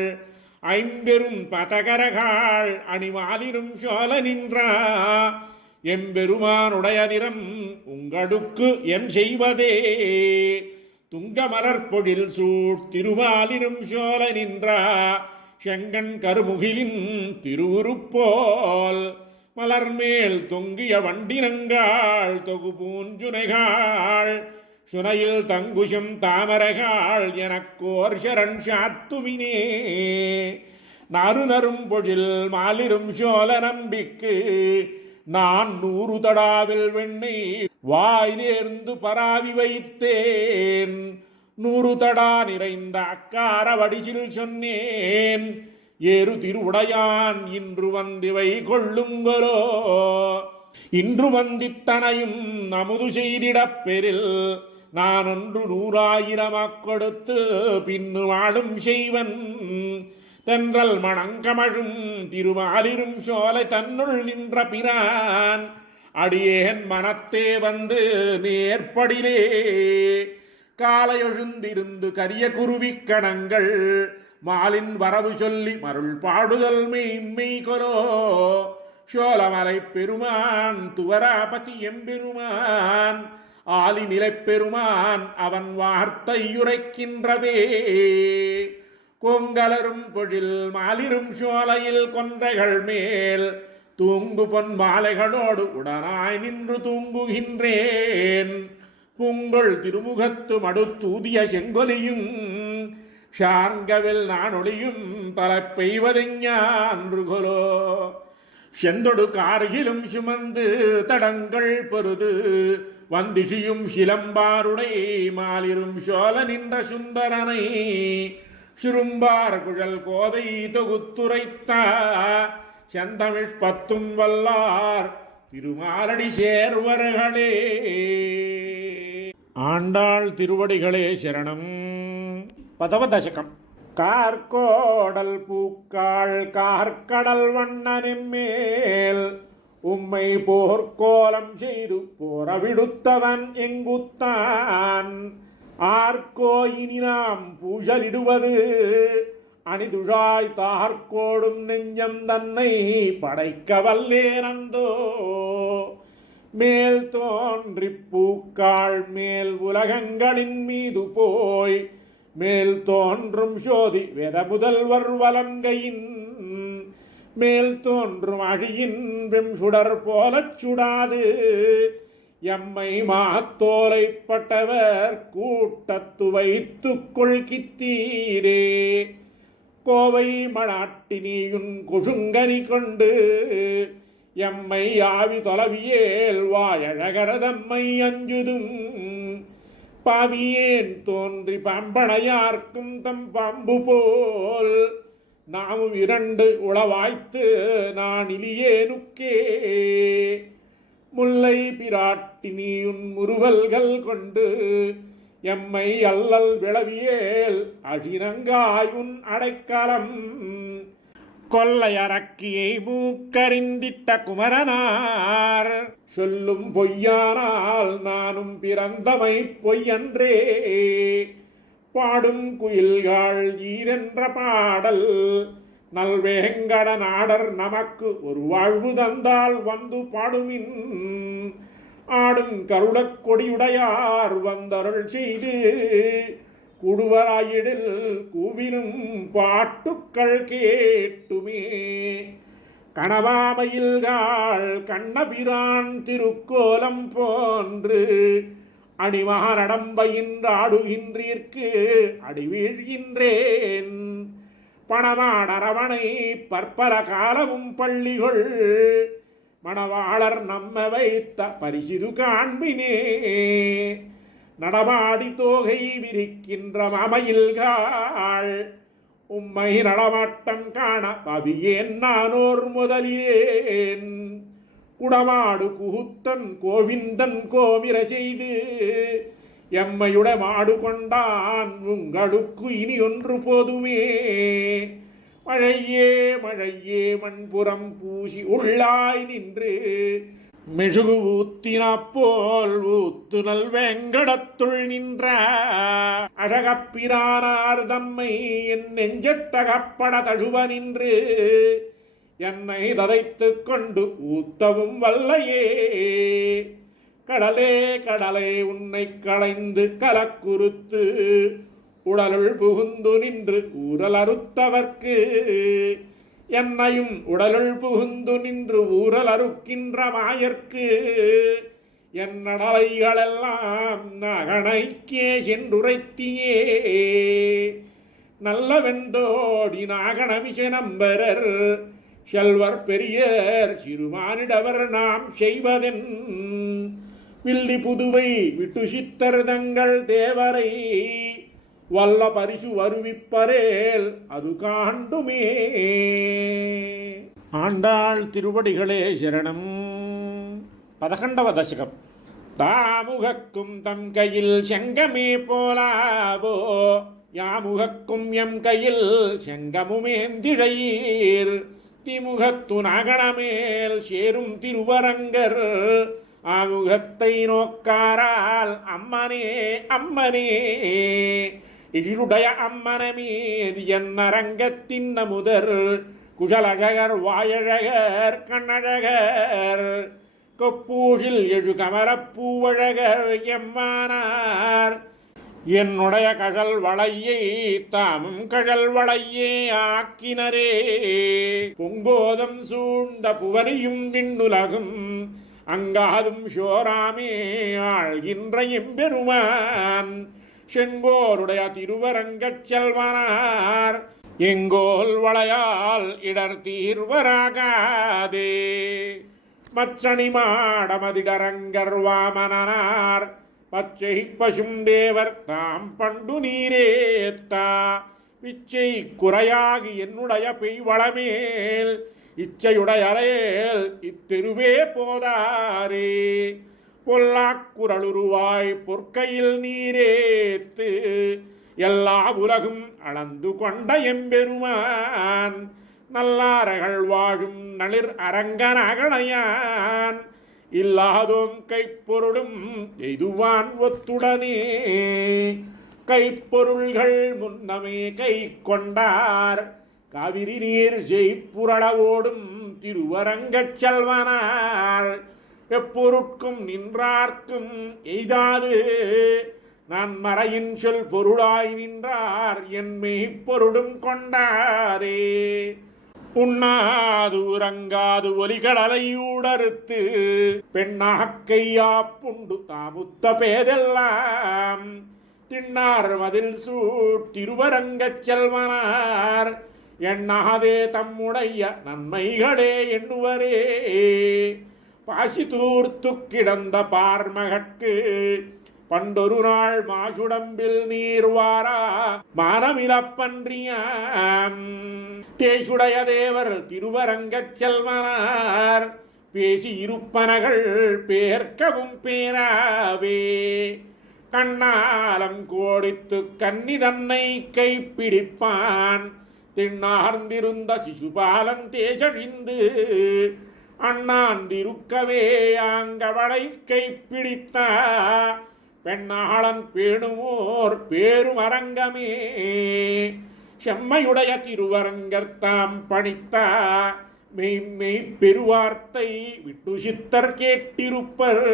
ஐம்பெரும் பதகரகாள் அணிமாலிரும் சோழ நின்றா எம்பெருமானுடைய நிறம் உங்களுக்கு என் செய்வதே துங்கமலர் பொழில் சூழ் திருமாலிரும் சோழ நின்றா செங்கண் கருமுகிலின் திருவுருப்போல் மலர்மேல் தொங்கிய வண்டினங்காள் தொகுபூஞ்சுனைகாள் சுனையில் தங்குஷம் தாமரகாள் எனக்கோர் சரண் சாத்துமினே நாறு நரும் பொழில் மாலிரும் சோழ நம்பிக்கு நான் 100 தடாவில் வெண்ணை வாய் நேர்ந்து பராவி வைத்தேன் 100 தடா நிறைந்த அக்கார வடிசில் சொன்னேன் ஏறு திருவுடையான் இன்று வந்திவை கொள்ளுங்களோ இன்று வந்தித்தனையும் அமுது செய்திடப் பெறில் நான் ஒன்று 100,000 கொடுத்து பின்னு வாழும் செய்வன் தென்றல் மணங்கமழும் திருமாலிரும் சோலை தன்னுள் நின்ற பிரான் அடியேன் மனத்தே வந்து நேர்படிலே காலையொழுந்திருந்து கரிய குருவிக்கணங்கள் மாலின் வரவு சொல்லி மருள் பாடுதல் மெய் கொரோ சோழமலை பெருமான் துவராபதி எம்பெருமான் ஆலிநிலை பெருமான் அவன் வார்த்தையுரைக்கின்றவே கொங்கலரும் பொழில் மாலிரும் சோலையில் கொன்றைகள் மேல் தூங்கு பொன் மாலைகளோடு உடனாய் நின்று தூங்குகின்றேன் புங்கொள் திருமுகத்து மடுத்தூதிய செங்கொலியும் ஷார்கவில் நான் ஒளியும் தலை பெய்வதெஞ்ஞான்றுகொலோ செந்தொடு கார்கிலும் சுமந்து தடங்கள் பொருது வந்திஷியும் சிலம்பாருடை மாலிரும் சோழ நின்ற சுந்தரனை சுரும்பார் குழல் கோதை தொகுத்துரைத்த செந்தமிழ் பத்தும் வல்லார் திருமாலடி சேர்வர்களே. ஆண்டாள் திருவடிகளே சரணம். பதவ தசகம். கார்கோடல் பூக்காள் கார்கடல் வண்ணனின்மேல் உம்மை போர்க்கோலம் செய்து போரவிடுத்தவன் எங்குத்தான் ஆர்கோ இனி நாம் பூஜலிடுவது அணிதுழாய் தார்கோடும் நெஞ்சம் தன்னை படைக்க வல்லேனந்தோ மேல் தோன்றி பூக்காள் மேல் உலகங்களின் மீது போய் மேல் தோன்றும் சோதி வேத முதல்வர் வலங்கையின் மேல் தோன்றும் அழியின் வெம்சுடர் போலச் சுடாது எம்மை மாத்தோலைப்பட்டவர் கூட்டத்து வைத்துக் கொள்கித்தீரே கோவை மணாட்டினியுன் கொழுங்கனி கொண்டு எம்மை ஆவி தொலவியேல் வாயழகரதம்மை அஞ்சுதும் பாவியேன் தோன்றி பாம்பனையார்க்கும் தம் பாம்பு போல் நாமும் 2 உளவாய்த்து நான் இலியேனுக்கே முல்லை பிராட்டினியுன் முறுவல்கள் கொண்டு எம்மை அல்லல் விளவியேல் அழினங்காயுன் அடைக்கலம் கொல்லையரக்கியை மூக்கறிந்திட்ட குமரனார் சொல்லும் பொய்யானால் நானும் பிறந்தமை பொய்யன்றே பாடும் குயில்கள் ஈரென்ற பாடல் நல்வேங்கட நாடர் நமக்கு ஒரு வாழ்வு தந்தால் வந்து பாடுமின் ஆடும் கருடக் கொடியுடையார் வந்தருள் செய்து குடுவராயிடில் கூவினும் பாட்டுக்கள் கேட்டுமே கணவாமையில்காள் கண்ணபிரான் திருக்கோலம் போன்று அணிமாரடம்பையின்றாடுகின்றீர்க்கு அடிவீழ்கின்றேன் பணமாடரவணை பற்பல காலமும் பள்ளிகள் மணவாளர் நம்ம வைத்த பரிசிது காண்பினே நடமாடி தோகை விரிக்கின்ற மாமையில்காள் உம்மை நடமாட்டம் காண பவியேன் நானோர் முதலியேன் குடமாடு குகுத்தன் கோவிந்தன் கோமிர செய்து எம்மையுட மாடு கொண்டான் உங்களுக்கு இனி ஒன்று போதுமே மழையே மழையே மண்புறம் பூசி உள்ளாய் நின்று மெழுகு ஊத்தினாப்போல் ஊத்து நல் வேங்கடத்துள் நின்ற அழகப்பிரானார் தம்மை என் நெஞ்சத்தகப்பட தழுவ நின்று என்னை ததைத்து கொண்டு ஊத்தவும் வல்லையே கடலே கடலே உன்னை களைந்து கலக்குறுத்து உடலுள் புகுந்து நின்று ஊரல் அறுத்தவர்க்கு என்னையும் உடலுள் புகுந்து நின்று ஊரல் அறுக்கின்ற மாயர்க்கு என் நடலைகளெல்லாம் நகனைக்கே சென்றுரைத்தியே நல்ல வெந்தோடி நாகணமிச நம்பரர் செல்வர் பெரியர் சிறுமானிடவர் நாம் செய்வதென் வில்லி புதுவை விட்டு சித்தர் தங்கள் தேவரை வல்ல பரிசு வருவிப்பரேல் அது காண்டுமே. ஆண்டாள் திருவடிகளே சரணம். 11వ దశకం. தாமுகக்கும் தம் கையில் செங்கமே போலாவோ யாமுகக்கும் எம் கையில் செங்கமுமேந்திழையீர் திமுகத்து நாகணமேல் சேரும் திருவரங்கர் ஆமுகத்தை நோக்காரால் அம்மனே அம்மனே இழிலுடைய அம்மனமீர் என்னரங்கத்தின் நமுதர் குழலழகர் வாயழகர் கண்ணழகர் கொப்பூழில் எழு கமரப்பூவழகர் எம்மானார் என்னுடைய கழல் வளையை தாமும் கழல் வளையே ஆக்கினரே பொங்கோதம் சூழ்ந்த புவரியும் விண்ணுலகும் அங்காதும் சோராமே ஆழ்கின்ற எம்பெருமான் செங்கோருடைய திருவரங்கச் செல்வனார் எங்கோல் வளையால் இடர் தீர்வராகாதே மச்சணி மாடமதிடரங்கர் வாமனார் பச்சை பசும் தேவர் தாம் பண்டு நீரேத்தா பிச்சை குறையாகி என்னுடைய பெய்வளமேல் இச்சையுடையரேல் இத்திருவே போதாரே பொல்லாக்குரலுருவாய் பொற்கையில் நீரேத்து எல்லா உலகும் அளந்து கொண்ட எம்பெருமான் நல்லாரகள் வாழும் நளிர் அரங்கனகனையான் இல்லாதோம் கைப்பொருளும் எய்துவான் ஒத்துடனே கைப்பொருள்கள் முன்னமே கை கொண்டார் காவிரி நீர் செய்ப்புரளவோடும் திருவரங்கச் செல்வனார் எப்பொருட்கும் நின்றார்க்கும் எய்தாது நான் மறையின் சொல் பொருளாய் நின்றார் என் மெய்ப்பொருளும் கொண்டாரே உண்ணாது உறங்காது ஒலிகடலை ஊடறுத்து பெண்ணாக்கையா புண்டு தாமுத்த பேதெல்லாம் திண்ணார் மதில் சூட் திருவரங்கச் செல்வனார் எண்ணாதே தம்முடைய நன்மைகளே எண்ணுவரே பாசி தூர்த்து கிடந்த பார்மகற்கு பண்டொரு நாள் மாசுடம்பில் நீர்வாரா மானமிலப்பன்றியாம் தேசுடைய தேவர் திருவரங்கச் செல்வனார் பேசி இருப்பனகள் பேர்க்கவும் பேராவே கண்ணாலம் கோடித்து கன்னி தன்னை கைப்பிடிப்பான் திண்ணார்ந்திருந்த சிசுபாலன் தேசழிந்து அண்ணாந்திருக்கவே ஆங்கவளை கைப்பிடித்த பெண்ணாளன் பேணுமோர் பேரும் அரங்கமே செம்மையுடைய திருவரங்கர்த்தாம் பணித்த மெய்மெய் பெருவார்த்தை விட்டு சித்தர் கேட்டிருப்பர்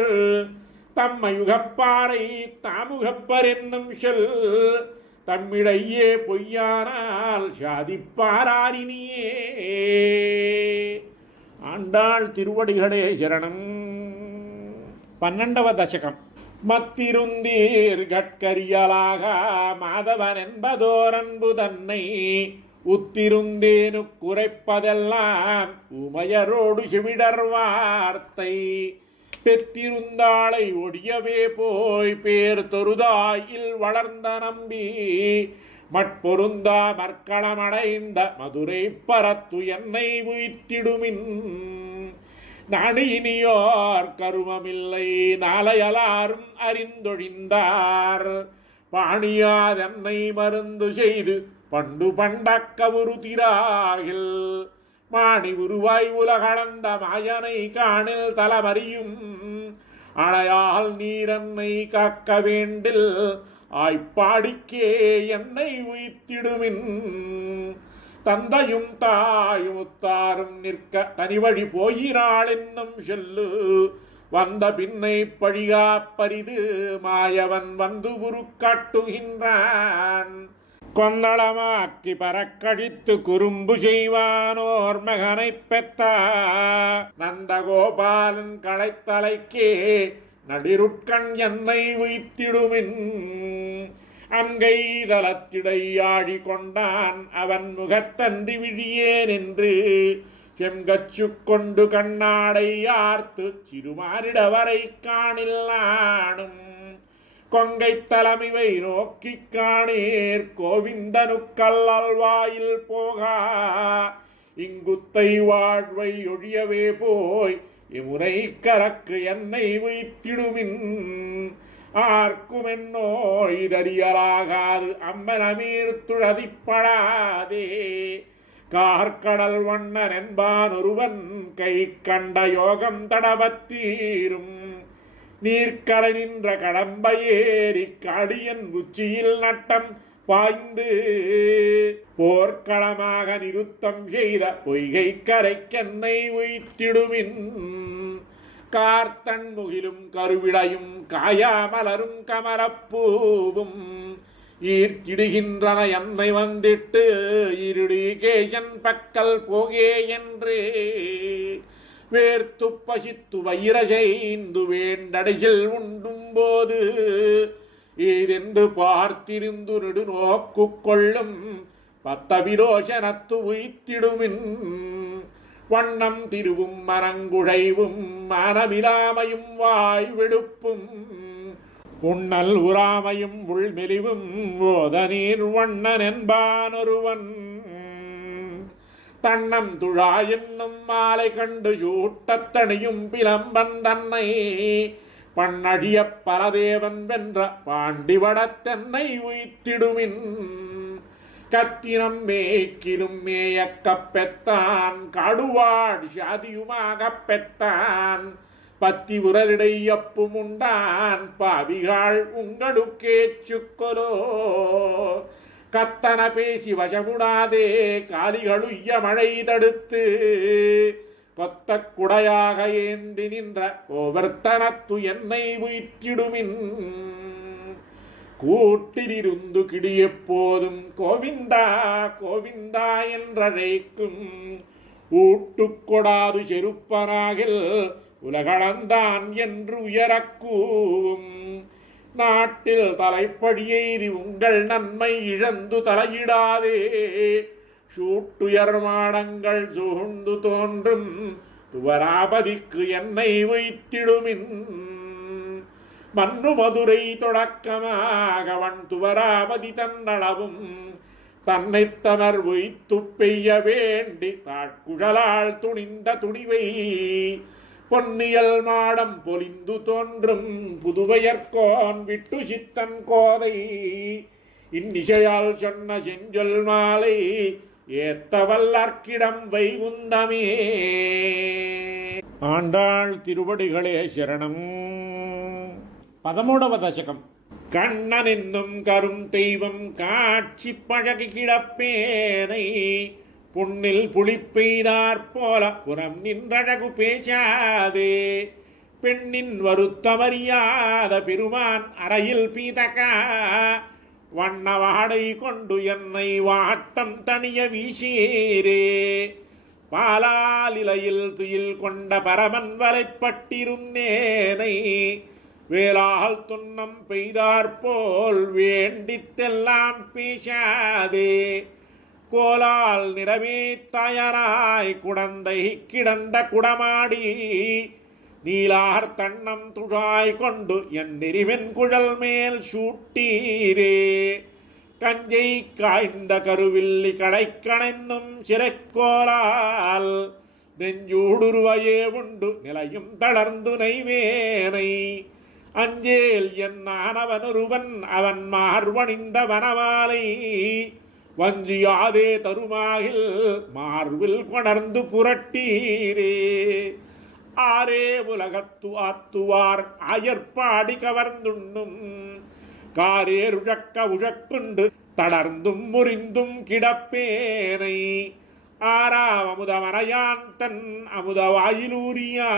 தம்மையுகப்பாரை தாமுகப்பர் என்னும் சொல் தம்மிடையே பொய்யானால் சாதிப்பாரினியே. ஆண்டாள் திருவடிகளே சரணம். 12వ தசகம். மத்திருந்தீர் கட்கரியலாக மாதவன் என்பதோர் அன்பு தன்னை உத்திருந்தேனு குறைப்பதெல்லாம் உமையரோடு செவிடர் வார்த்தை பெற்றிருந்தாளை ஒடியவே போய் பேர் தொருதாயில் வளர்ந்த நம்பி மட்பொருந்தா மற்களமடைந்த மதுரை பரத்து என்னை உய்த்திடுமின் நாடு இனியோர் கருமமில்லை நாளையலாரும் அறிந்தொழிந்தார் பாணியாதென்னை மருந்து செய்து பண்டு பண்டக்கவுரு திராகில் மாணி உருவாய் உலகளந்த மாயனை காணில் தலமறியும் அணையால் நீரன்னை காக்க வேண்டில் ஆய்ப்பாடிக்கே என்னை உய்த்திடுமின் தந்தையும் தாயும் உத்தாரும் நிற்க தனிவழி போயினாள் என்னும் சொல்லு வந்த பின்னை பழிகா பரிது மாயவன் வந்து உருக்காட்டுகின்றான் கொந்தளமாக்கி பறக்கழித்து குறும்பு செய்வானோர் மகனை பெத்த நந்தகோபாலன் களைத்தலைக்கே நடிருட்கண் என்னை உய்த்திடுமின் அங்கை தலத்திடையாழி கொண்டான் அவன் முகத்தன்றி விழியேன் என்று செங்கச்சு கொண்டு கண்ணாடை ஆர்த்து சிறுமாரிடவரை காணில்லானும் கொங்கை தலைமிவை நோக்கி காணீர் கோவிந்தனுக்கல்லால் வாயில் போகா இங்குத்தை வாழ்வை ஒழியவே போய் இமுனை கரக்கு என்னை உய்த்திடுமின் ஆர்க்குமென்னோ இதறியலாகாது அம்மனமீர் துழதிப்படாதே கார்கடல் வண்ணன் என்பான் ஒருவன் கை கண்ட யோகம் தடவத்தீரும் நீர்க்கரை நின்ற கடம்பையேறி காடியன் உச்சியில் நட்டம் பாய்ந்து போர்க்களமாக நிறுத்தம் செய்த பொய்கை கரைக்கென்னை உய்த்திடுமின் கார்த்தன் முகிலும் கருவிளையும் காயாமலரும் கமலப்பூவும் ஈர்த்திடுகின்றன என்னை வந்திட்டு இருடி கேசன் பக்கல் போகே என்று வேர்த்து பசித்து வைரசைந்து வேண்டடையில் உண்டும் போது ஏதென்று பார்த்திருந்து நெடு நோக்கு கொள்ளும் பத்த விரோசனத்து உய்த்திடுமின் வண்ணம் திருவும் மரங்குழைவும் மனமிலாமையும் வாய் வெடுப்பும் உண்ணல் உறாமையும் உள்மெலிவும் ஓத நீர் வண்ணன் என்பான் ஒருவன் தன்னம் துழா என்னும் மாலை கண்டு சூட்டத்தணியும் பிளம்பன் தன்னை பண்ணழிய பலதேவன் வென்ற பாண்டிவடத்தென்னை உய்த்திடுமின் கத்தினம் மேய்க்கிலும் மேயக்கப் பெத்தான் காடுவாடு சாதியுமாகப் பெத்தான் பத்தி உரலிடை அப்பும் உண்டான் பாவிகாள் உங்களுக்கே சுக்கொலோ கத்தன பேசி வசமுடாதே காலிகளுய்ய மழை தடுத்து கொத்த குடையாக ஏந்தி நின்ற கோவர்த்தனத்து என்னை உய்த்திடுமின் கூட்டிலிருந்து கிடியப்போதும் கோவிந்தா கோவிந்தா என்றழைக்கும் ஊட்டுக்கொடாது செருப்பனாகில் உலகளந்தான் என்று உயரக்கூவும் நாட்டில் தலைப்படியெய்தி உங்கள் நன்மை இழந்து தலையிடாதே சூட்டுயர் மாடங்கள் சூழ்ந்து தோன்றும் துவராபதிக்கு என்னை வைத்திடுமின் மன்னு மதுரை தொடக்கமாகவன் துவராபதி தன்னளவும் தன்னை தமர் வைத்து பெய்ய வேண்டி தாட்குழலால் துணிந்த துணிவை பொன்னியல் மாடம் பொலிந்து தோன்றும் புதுவையர்கோன் விட்டு சித்தன் கோதை இன்னிசையால் சொன்ன செஞ்சொல் மாலை ஏத்தவல்லர்க்கிடம் வைகுந்தமே. ஆண்டாள் திருவடிகளே சரணம். 13వ దశకం. கண்ணன் என்னும் கரும் தெய்வம் காட்சி பழகி கிடப்பேனை புண்ணில் புளி பெய்தாற் போல புறம் நின்றழகு பேசாதே பெண்ணின் வருத்தமறியாத பெருமான் அறையில் பீதகா வண்ண வாடை கொண்டு என்னை வாட்டம் தனிய வீசீரே பாலால் இலையில் துயில் கொண்ட பரமன் வலைப்பட்டிருந்தேனை வேளால் துன்னம் பெய்தாற்போல் வேண்டித்தெல்லாம் பேசாதே கோலால் நிறமே தயாராய் குடந்தை கிடந்த குடமாடி நீலார் தன்னம் துழாய் கொண்டு என் நெறிவென் குழல் மேல் சூட்டீரே கஞ்சை காய்ந்த கருவில்லி கடைக்கணைந்தும் சிறைக்கோலால் நெஞ்சூடுருவையே உண்டு நிலையும் தளர்ந்து நெய்வேனை அஞ்சேல் என்னானவனொருவன் அவன் மார்வணிந்த வனமாலை வஞ்சியாதே தருமாகில் மார்பில் கொணர்ந்து புரட்டீரே ஆரே உலகத்து ஆத்துவார் ஆயற்பாடி கவர்ந்துண்ணும் காரேருழக்க உழக்குண்டு தளர்ந்தும் முறிந்தும் கிடப்பேனை ஆறாம் அமுதமனையான் தன் அமுதவாயிலூரியா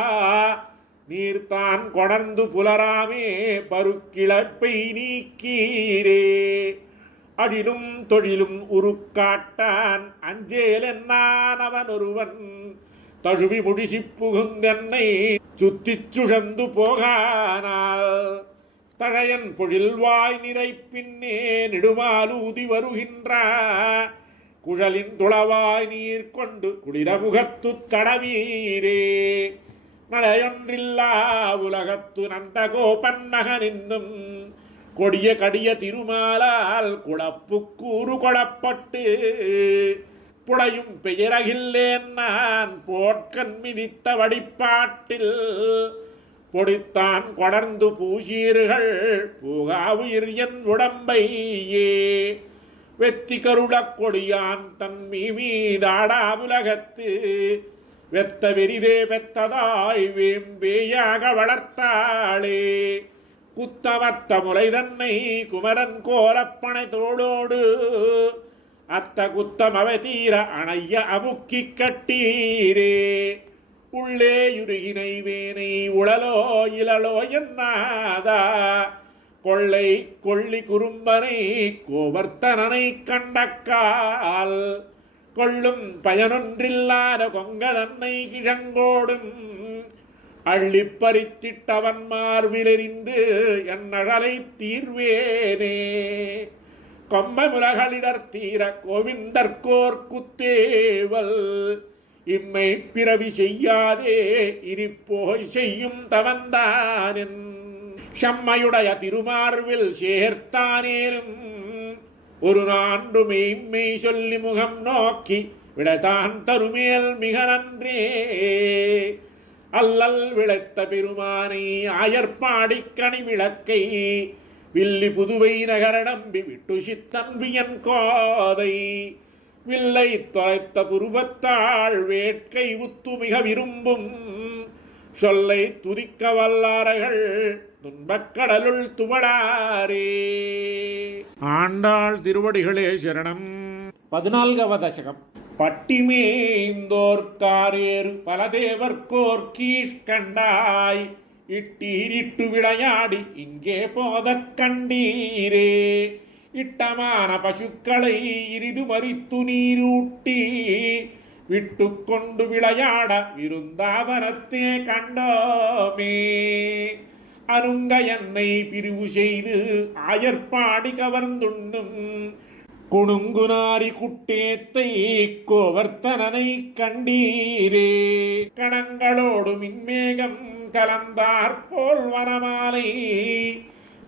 நீர்தான் கொணர்ந்து புலராமே பருக்கிழப்பை நீக்கீரே அடிலும் தொழிலும் உருக்காட்டான் அஞ்சேல் என்னானவன் ஒருவன் தழுவி முடிசி புகுந்தென்னை சுத்திச் சுழந்து போகானால் தழையன் பொழில்வாய் நிறை பின்னே நெடுமாலூதி வருகின்ற குழலின் துளவாய் நீர் கொண்டு குளிரமுகத்து தடவீரே நடையொன்றில்லா உலகத்து நந்தகோபன் மகனின்னும் கொடிய கடிய திருமாலால் குழப்புக்கூறு கொளப்பட்டு புடையும் பெயரகில்லேன் நான் போட்கண் மிதித்த வடிப்பாட்டில் பொடித்தான் கொடர்ந்து பூசீர்கள் பூகாவுயிர் என் உடம்பையே வெத்தி கருடக் கொடியான் தன் மீதாடா உலகத்து வெத்த வெறிதே பெத்ததாய் வேம்பேயாக வளர்த்தாளே குத்தமத்த முலை தன்னை குமரன் கோரப்பனை தோளோடு அத்த குத்தம் அவதீர அணைய அமுக்கி கட்டீரே உள்ளே யுருகினை வேனை உளலோ இளலோ என்னாதா கொள்ளை கொள்ளி குறும்பனை கோவர்த்தனனை கண்டக்கால் கொள்ளும் பயனொன்றில்லாத கொங்கதன்னை கிழங்கோடும் அள்ளிப்பறித்திட்டவன் மார்பிலெறிந்து என் அழலை தீர்வேனே கொம்மை முலகளிடர் தீர கோவிந்தர்கோர் குத்தேவல் இம்மை பிறவி செய்யாதே இனி போய் செய்யும் தவந்தானின் செம்மையுடைய திருமார்வில் சேர்த்தானேனும் ஒரு நாண்டு மெய்மை சொல்லி முகம் நோக்கி விடத்தான் தருமேல் மிக நன்றே அல்லல் விளைத்த பெருமானை ஆயர்பாடிக்கணி விளக்கை வில்லி புதுவை நகர நம்பி விட்டு சித்தன் வியன் கோதை வில்லை தொலைத்த புருவத்தாள் வேட்கை உத்து மிக விரும்பும் சொல்லை துதிக்க வல்லார்கள் துன்பக்கடலுள் துவளாரே. ஆண்டாள் திருவடிகளே சரணம். 14వ దశకం. பட்டிமேந்தோர்க்காரேறு பலதேவர்கோர் கீழ்கண்டாய் இட்டீரிட்டு விளையாடி இங்கே போதக் கண்டீரே இட்டமான பசுக்களை இரிது மறித்து நீரூட்டி விட்டு கொண்டு விளையாட விருந்தாவனத்தே கண்டோமே அருங்க என்னை பிரிவு செய்து ஆயர்பாடி கவர்ந்துண்ணும் குணுங்குனாரி குட்டேத்தை கோவர்த்தனனை கண்டீரே கணங்களோடு மின்மேகம் கலந்தாற்போல் வனமாலை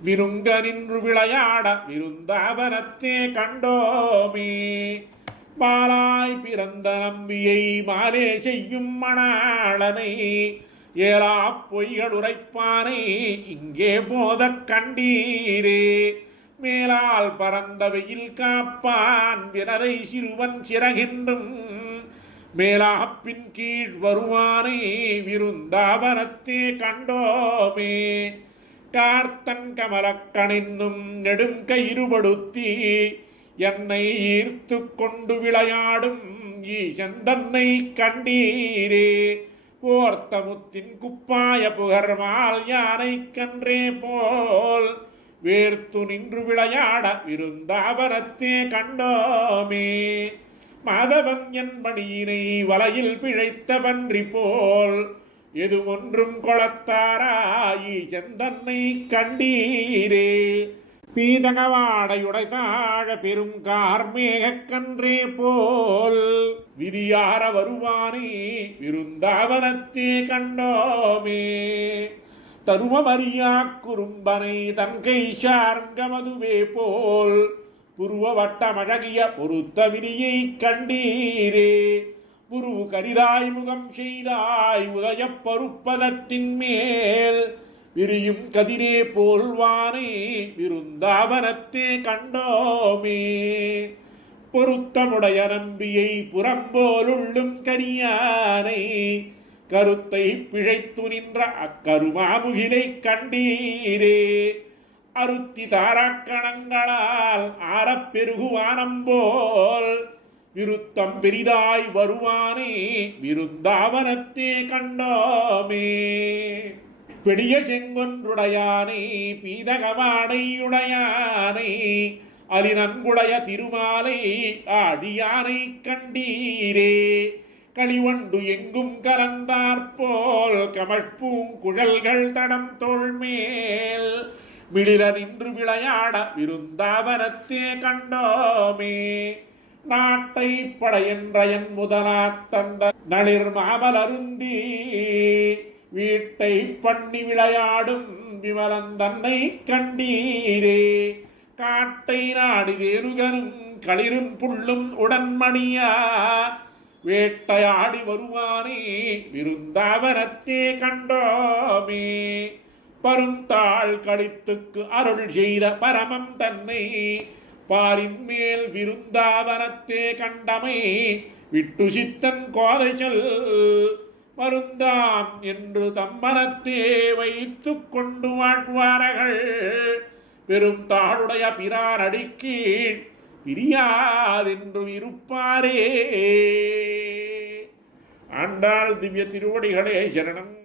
விருங்க நின்று விளையாட விருந்தாவனத்தே கண்டோமே பாலாய் பிறந்த நம்பியை மாலே செய்யும் மணாளனை ஏலா பொய்கள் உரைப்பானை இங்கே போதக் கண்டீரே. மேலால் பறந்த வெயில் காப்பான் வினதை சிறுவன் சிறகின்றும் மேலாப்பின் கீழ் வருவானை விருந்தாவனத்தே கண்டோமே. கார்த்தன் கமலக்கணின்னும் நெடும் கயிறுபடுத்தி என்னை ஈர்த்து கொண்டு விளையாடும் ஈசன் தன்னை கண்டீரே. போர்த்தமுத்தின் குப்பாய புகர்மால் யானை கன்றே போல் வேர்த்து நின்று விளையாட விருந்தாவனத்தே கண்டோமே. மாதவன் என்பனியினை வலையில் பிழைத்த பன்றி போல் எது ஒன்றும் கொளத்தாராயி செந்தன்னை கண்டீரே. பீதகவாடையுடை தாழ பெரும் கார்மேகக் கன்றே போல் விதியார வருவானே விருந்தாவனத்தே கண்டோமே. தருமமரியா குறும்பனை தன் கை சார்கமதுவே போல் புருவ வட்டமழகிய பொருத்த விதியை கண்டீரே. புருவு கரிதாய் முகம் செய்தாய் உதயப் பருப்பதத்தின் மேல் விரியும் கதிரே போல்வானை விருந்தாவனத்தே கண்டோமே. பொருத்தமுடைய நம்பியை புறம்போலுள்ளும் கரியானை கருத்தை பிழைத்து நின்ற அக்கருமாமுகிலை கண்டீரே. அருத்தி தாராக்கணங்களால் ஆரப்பெருகுவானம் போல் விருத்தம் பெரிதாய் வருவானே விருந்தாவனத்தே கண்டோமே. பெரிய செங்கொன்றுடையானை பீதகவாடையுடையானை அலினன்குடைய திருமாலை ஆடியானை கண்டீரே. களிவண்டு எங்கும் கலந்தாற்போல் கமழ்பூங்குழல்கள் தடம் தோள்மேல் மிளிர நின்று விளையாட விருந்தாவனத்தே கண்டோமே. நாட்டை படையென்றயன் முதலாத் தந்த நளிர் மாமல் அருந்தி வீட்டை பண்ணி விளையாடும் விமலன் தன்னை கண்டீரே. காட்டை நாடி தேருகனும் களிரும் புள்ளும் உடன்மணியா வேட்டையாடி வருவானே விருந்தாவனத்தே கண்டோமே. பருந்தாள் களித்துக்கு அருள் செய்த பரமம் தன்னை பாரின் மேல் விருந்தாவனத்தே கண்டமை விட்டு சித்தன் கோதை சொல் மருந்தாம் என்று தம்மனத்தே வைத்து கொண்டு வாழ்வார்கள் பெரும் தாளுடைய பிரார் அடிக்கீழ் பிரியாதென்று இருப்பாரே. ஆண்டாள் திவ்ய திருவடிகளே சரணம்.